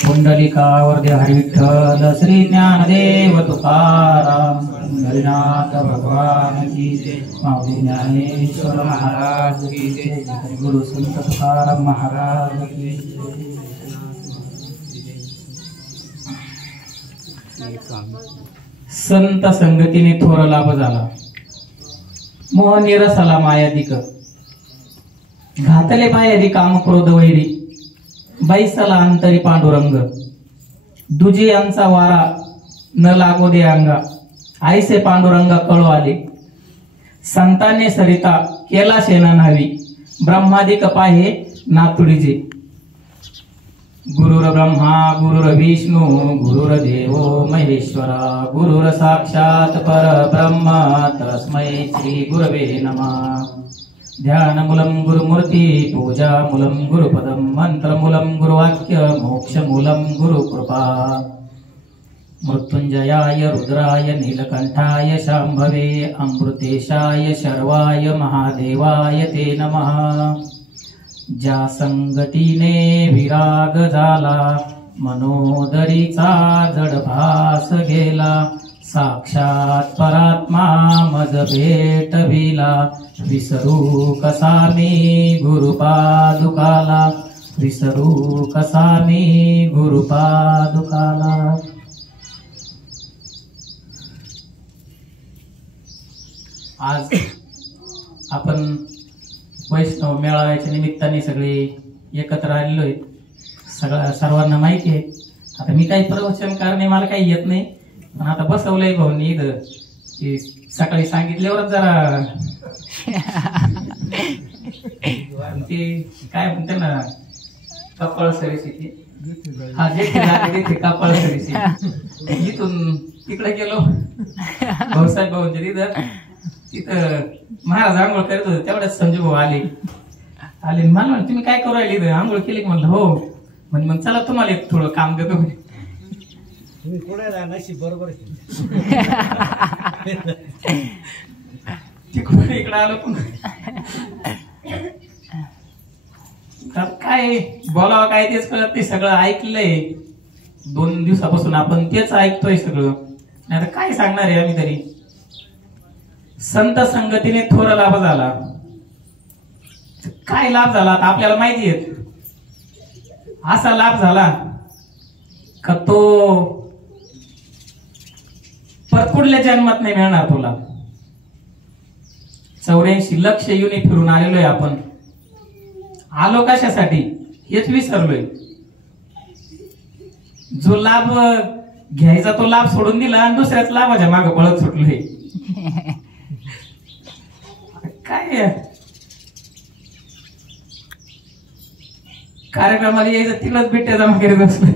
पुंडलिकावर्धे हरि विठ्ठल श्री ज्ञानदेव तुकाराम हरिनाथ भगवान की जय। माऊली ज्ञानेश्वर महाराज की जय। गुरु संत तुकाराम महाराज की जय। संत संगतीने थोर लाभ झाला, मोह निरसला मायाधिक, घातले पायरी काम क्रोध वैरी, बैसला अंतरी पांडुरंग, दुजी यांचा वारा न लागो दे अंगा, आईसे पांडुरंगा कळू आले, संताने सरिता केला सेना नावी, ब्रह्मादिक पाहे नातुडीजे, गुरुर ब्रह्मा गुरुर विष्णू गुरुर्देव महेश्वरा, गुरुर साक्षात परब्रह्म तस्मै श्री गुरवे नमः। ध्यानमूलं गुरुमूर्ति, पूजामूलं गुरुपदं, मंत्रमूलं गुरुवाक्य, मोक्षमूलं गुरुकृपा। मृत्युंजयाय रुद्राय नीलकंठाय शांभवे, अमृतेशाय शर्वाय महादेवाय ते नमः। ज्या संगतीने विराग झाला, मनोदरीचा जडभास गेला, साक्षात परात्मा मज भेटविला, विसरू कसा मी गुरुपादुकाला, विसरू कसा मी गुरुपादुकाला। आज आपण वैष्णव मेळाव्याच्या निमित्ताने सगळे एकत्र आलेलो आहे। सर्वांना माहिती आहे, आता मी काही प्रवचन करणे मला काही येत नाही, पण आता बसवलंय भाऊनी इथं की सकाळी सांगितल्यावरच जरा ते काय म्हणते ना कपाळ सरीसी, हा जे कपाळ सरीसी, इथून तिकडे गेलो भाऊसाहेब भाऊंच्या तिथं महाराज आंघोळ करत होते, तेवढ्याच संजू भाऊ आले मला म्हण तुम्ही काय करू राहिले इथं, आंघोळ केली? म्हणलं हो. म्हणजे मग चला तुम्हाला एक थोडं काम देतो. तुम्ही कोणाला नशीब बरोबर तिकडून इकडे आलो पण काय बोलावं काय तेच कळत नाही. सगळं ऐकलंय 2 दिवसापासून, आपण तेच ऐकतोय सगळं. आता काय सांगणार आहे आम्ही तरी. संत संगतीने थोर लाभ झाला. काय लाभ झाला आपल्याला माहिती आहे. असा लाभ झाला का तो परत कुठल्या जन्मात नाही मिळणार तुला. 84 लक्ष युनी फिरून आलेलो आहे आपण. आलो कशासाठी हेच विसरलोय. जो लाभ घ्यायचा तो लाभ सोडून दिला आणि दुसऱ्याच लाभाच्या मागे पळत सुटलोय. काय कार्यक्रमाला यायचं तिलाच बिट्ट्या जमा करीत बसलोय.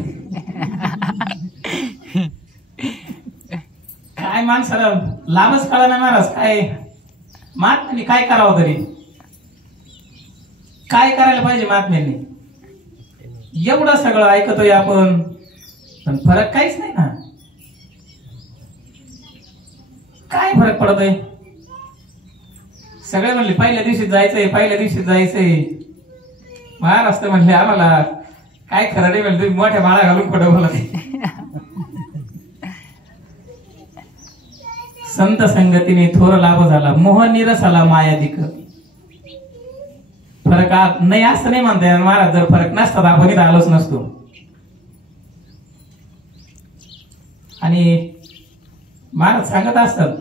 काय माणसाला लाभच कळा ना महाराज. काय महात्म्याने काय करावं तरी, काय करायला पाहिजे महात्म्यांनी. एवढं सगळं ऐकतोय आपण पण फरक काहीच नाही ना. काय फरक पडतोय. सगळे म्हणले पहिल्या दिवशी जायचंय, पहिल्या दिवशी जायचंय. महाराष्ट्र म्हणले आम्हाला काय खरं नाही. म्हणले तुम्ही मोठ्या माळा घालून खोटं बोलत. संत संगतीने थोर लाभ झाला, मोह निरसला मायाधिक. फरक नाही असं नाही म्हणता येणार महाराज. जर फरक नसता तर आपण इथं आलोच नसतो. आणि महाराज सांगत असतात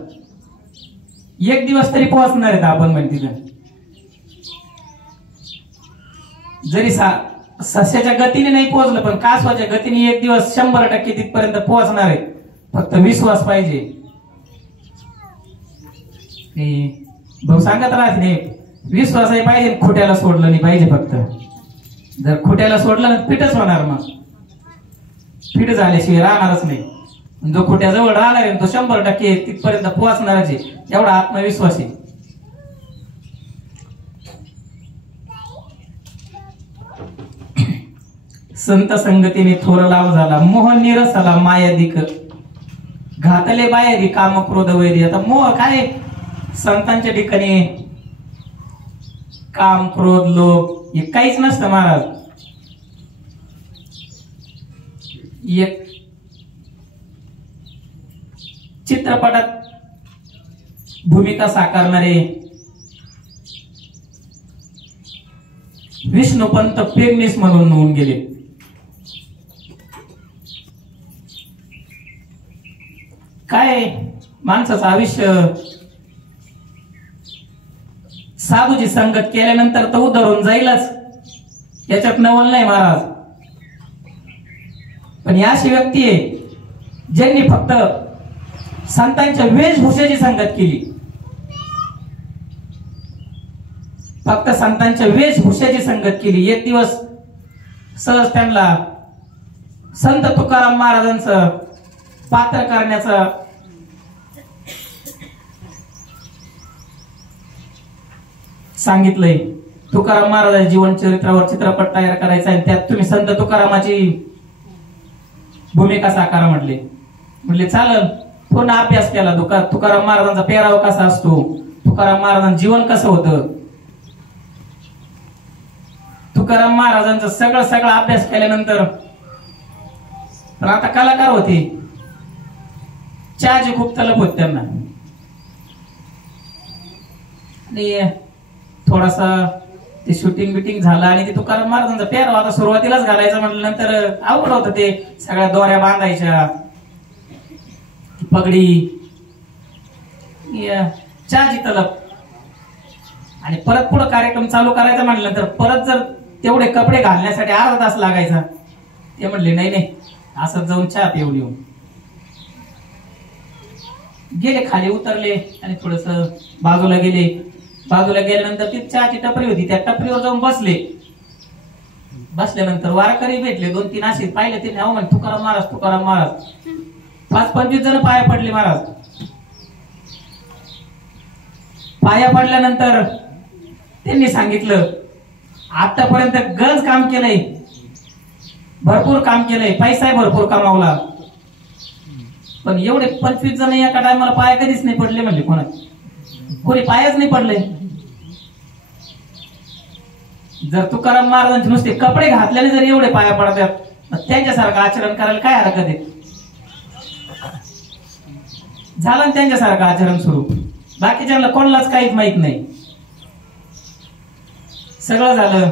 1 दिवस तरी पोहोचणार आहेत आपण म्हणते. जरी सस्याच्या गतीने नाही पोहोचलं पण कासवाच्या गतीने 1 दिवस 100% तिथपर्यंत पोहोचणार आहे. फक्त विश्वास पाहिजे. भाऊ सांगत राहत नाही विश्वासही पाहिजे, खोट्याला सोडलं नाही पाहिजे. फक्त जर खोट्याला सोडलं ना पीठच होणार. मग पीठ झाल्याशिवाय राहणारच नाही. जो खोट्याजवळ राहणार आहे तो 100% तिथपर्यंत पोहोचणारच आहे. एवढा आत्मविश्वास आहे. संत संगतीने थोर लाभ झाला, मोह निरसला मायाधिक. घातले बाहेरी काम क्रोध वैरी. आता मोह काय संतांच्या ठिकाणी काम क्रोध लोभ हे काहीच नसतं महाराज. एक चित्रपटात भूमिका साकारणारे विष्णुपंत पेगणीस म्हणून होऊन गेले. काय माणसाचं आयुष्य साधूची संगत केल्यानंतर तर उधळून जाईलच, याच्यात नवल नाही महाराज. पण ही अशी व्यक्ती आहे ज्यांनी फक्त संतांच्या वेशभूषेची संगत केली, फक्त संतांच्या वेशभूषेची संगत केली. एक दिवस सहज त्यांना संत तुकाराम महाराजांचं पात्र करण्याचं सांगितलंय. तुकाराम महाराजांच्या जीवन चरित्रावर चित्रपट तयार करायचा आहे, त्यात तुम्ही संत तुकारामाची भूमिका साकारा म्हटले चालल. पूर्ण अभ्यास केला. तुकाराम महाराजांचा पेहराव कसा असतो, तुकाराम महाराजांचं जीवन कसं होतं, तुकाराम महाराजांचा सगळा अभ्यास केल्यानंतर पण आता कलाकार होते, चहाची खूप तलप होती त्यांना. आणि थोडासा ते शूटिंग बिटिंग झालं आणि ते तुकाराम महाराजांचा पेहराव आता सुरुवातीलाच घालायचं म्हटल्यानंतर अवघड होतं. ते सगळ्या दोऱ्या बांधायच्या, पगडी, चहाची तलप. आणि परत पुढे कार्यक्रम चालू करायचा म्हटल्यानंतर परत जर तेवढे कपडे घालण्यासाठी अर्धा तास लागायचा. ते म्हणले नाही असं जाऊन चहा पिऊन येऊ. गेले खाली, उतरले आणि थोडस बाजूला गेले. बाजूला गेल्यानंतर ती चहाची टपरी होती, त्या टपरीवर जाऊन बसले. बसल्यानंतर वारकरी भेटले 2-3 असे पाहिले. ते नाव म्हणे तुकाराम महाराज, तुकाराम महाराज. 5-25 जण पाया पडले महाराज. पाया पडल्यानंतर त्यांनी सांगितलं आतापर्यंत गंज काम केलंय, भरपूर काम केलंय, पैसा भरपूर कमावला, पण एवढे 25 जण एका टायमाला पाया कधीच नाही पडले म्हणले. कोणी पायाच नाही पडले. जर तुकाराम महाराजांचे नुसते कपडे घातल्याने जर एवढे पाया पडतात, त्यांच्यासारखं आचरण करायला काय हरकत आहे. झालं त्यांच्यासारखं आचरण सुरू. बाकीच्यांना कोणालाच काहीच माहित नाही. सगळं झालं.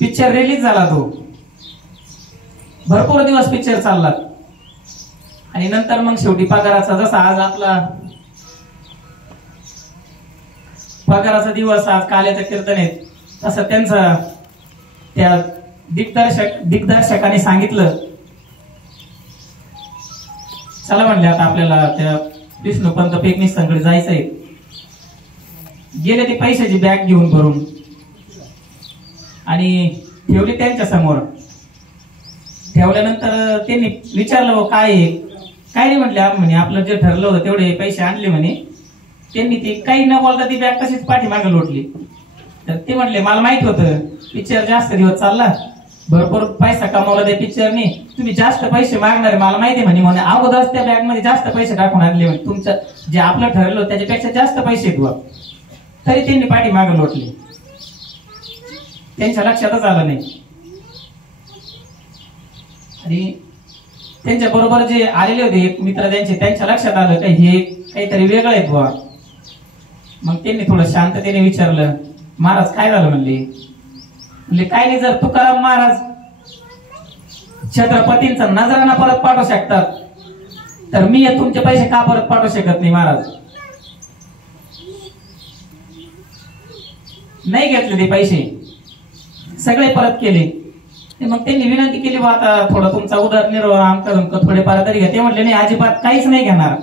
पिक्चर रिलीज झाला. तो भरपूर दिवस पिक्चर चालला. आणि नंतर मग शेवटी पगाराचा, जसा आज आपला पगाराचा दिवस, आज काल्याचं कीर्तन आहे, तसं त्यांचं त्या दिग्दर्शकाने सांगितलं चला म्हणले आता आपल्याला त्या विष्णुपंत पेगणीस संकडे जायचंय. गेले ते पैशाची बॅग घेऊन भरून आणि ठेवली त्यांच्या समोर. ठेवल्यानंतर त्यांनी विचारलं काय नाही म्हटले. म्हणे आपलं जे ठरलं होतं तेवढे पैसे आणले म्हणे. त्यांनी ते काही न बोलता ती बॅग तशीच पाठीमागे लोटली. तर ते म्हटले मला माहित होतं पिक्चर जास्त दिवस चालला, भरपूर पैसा कमावला त्या पिक्चरने, तुम्ही जास्त पैसे मागणारे मला माहिती म्हणे. अगोदरच त्या बॅग मध्ये जास्त पैसे टाकून आणले म्हणे. तुमचं जे आपलं ठरलं त्याच्यापेक्षा जास्त पैसे आहेत. तरी त्यांनी पाठीमागे लोटले. त्यांच्या लक्षातच आलं नाही. आणि त्यांच्या बरोबर जे आलेले होते एक मित्र त्यांच्या लक्षात आलं की हे काहीतरी वेगळं आहे बुवा. मग त्यांनी थोडं शांततेने विचारलं महाराज काय झालं म्हणले काय नाही, जर तुकाराम महाराज छत्रपतींचा नजराना परत पाठवू शकतात तर मी तुमचे पैसे का परत पाठवू शकत नाही महाराज. नाही घेतले ते पैसे, सगळे परत केले. मग त्यांनी विनंती केली बा आता थोडं तुमचा उदरनिर्वाह आमका थोडेफार तरी घ्या. ते म्हटले नाही अजिबात काहीच नाही घेणार.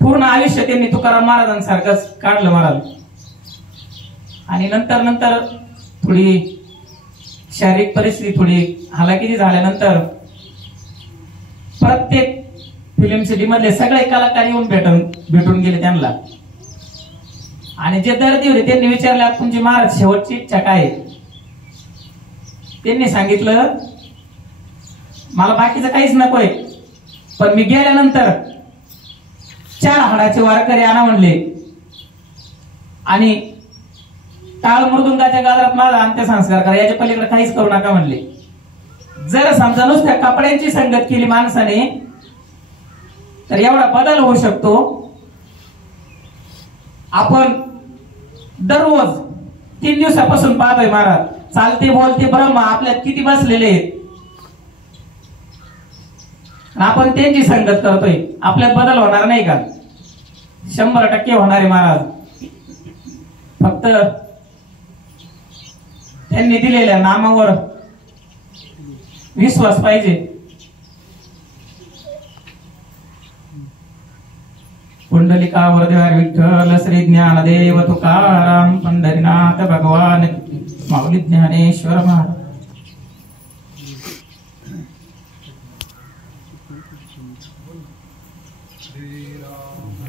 पूर्ण आयुष्य त्यांनी तुकाराम महाराजांसारखंच काढलं महाराज. आणि नंतर थोडी शारीरिक परिस्थिती थोडी हालाकीची झाल्यानंतर प्रत्येक फिल्म सिटी मधले सगळे कलाकार येऊन भेटून गेले त्यांना. आणि जे दर्दी होते त्यांनी विचारलं तुमची महाराज शेवटची इच्छा काय आहे. त्यांनी सांगितलं मला बाकीचं काहीच नकोय, पण मी गेल्यानंतर 4 हाडाचे वारकरी आणा म्हणले आणि टाळ मृदुंगाच्या गाजरात माझा अंत्यसंस्कार करा, याच्या पलीकडे काहीच करू नका म्हणले. जर समजा नुसत्या कपड्यांची संगत केली माणसाने तर एवढा बदल होऊ शकतो. आपण दररोज 3 दिवसापासून पाहतोय महाराज, चालते बोलते ब्रह्म आपल्यात किती बसलेले आहेत. आपण त्यांची संगत करतोय, आपल्यात बदल होणार नाही का? 100% होणार आहे महाराज. फक्त त्यांनी दिलेल्या नामावर विश्वास पाहिजे. पुंडलिका वरदेवार विठ्ठल श्री ज्ञानदेव तुकाराम पंढरीनाथ भगवान माऊली ज्ञानेश्वर महाराज.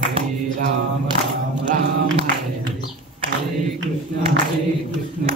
हरे राम राम राम हरे हरे, हरे कृष्ण